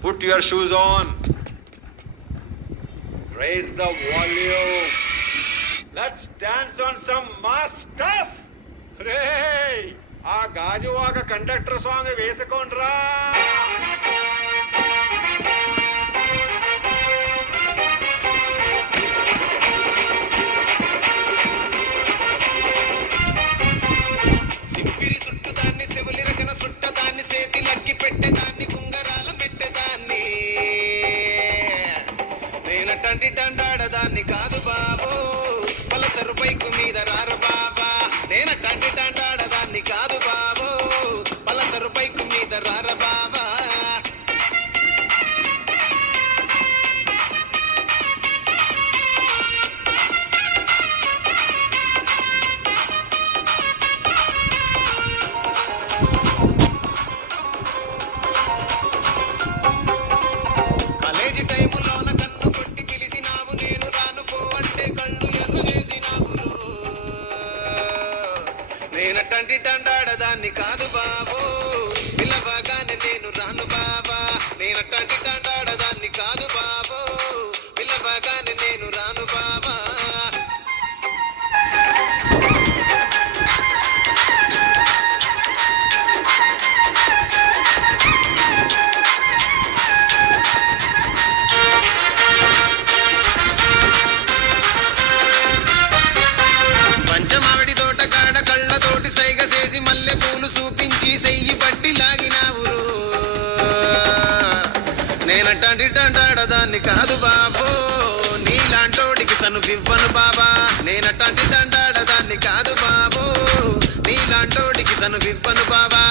Put your shoes on. Raise the volume. Let's dance on some mass stuff. Hey, ఆ Gajuwaka conductor song వేసుకోండ్రా. సింపిరి చుట్టుదాన్ని Shivali రకన సుట్టదాన్ని సేతి లగ్గి పెట్టేదాన్ని ఉంగరాల పెట్టేదాన్ని నేనటంటి దండాడదాన్ని కాదు బాబు Pulsar పైకు మీద రారు బాబా నేనటంటి దండాడదాన్ని కాదు బాబు పలసరు పైకు మీద రార బాబా కాలేజీ టైములోన కన్ను కొట్టి పిలిచినావు నేను రాను పోవంటే కళ్ళు ఎర్ర చేసినావు నేనటంటి దండాడదాన్ని కాదు బాబు పిల్లవగానే నేను రాను బాబా నేనటంటి దండాడదాన్ని కాదు బాబు పిల్లవగానే నేను రాను బాబా పంచమావిడి తోట కాడ కళ్ళతోటి సైగ చేసి మల్లె పూలు చూపించి సెయ్యి పట్టి లాగినావురు నేనటంటి దండాడదాన్ని కాదు బాబు నీలాంటోడికి సనుపివ్వను బాబా నేనటంటి దండాడదాన్ని కాదు బాబు నీలాంటోడికి సనుపివ్వను బాబా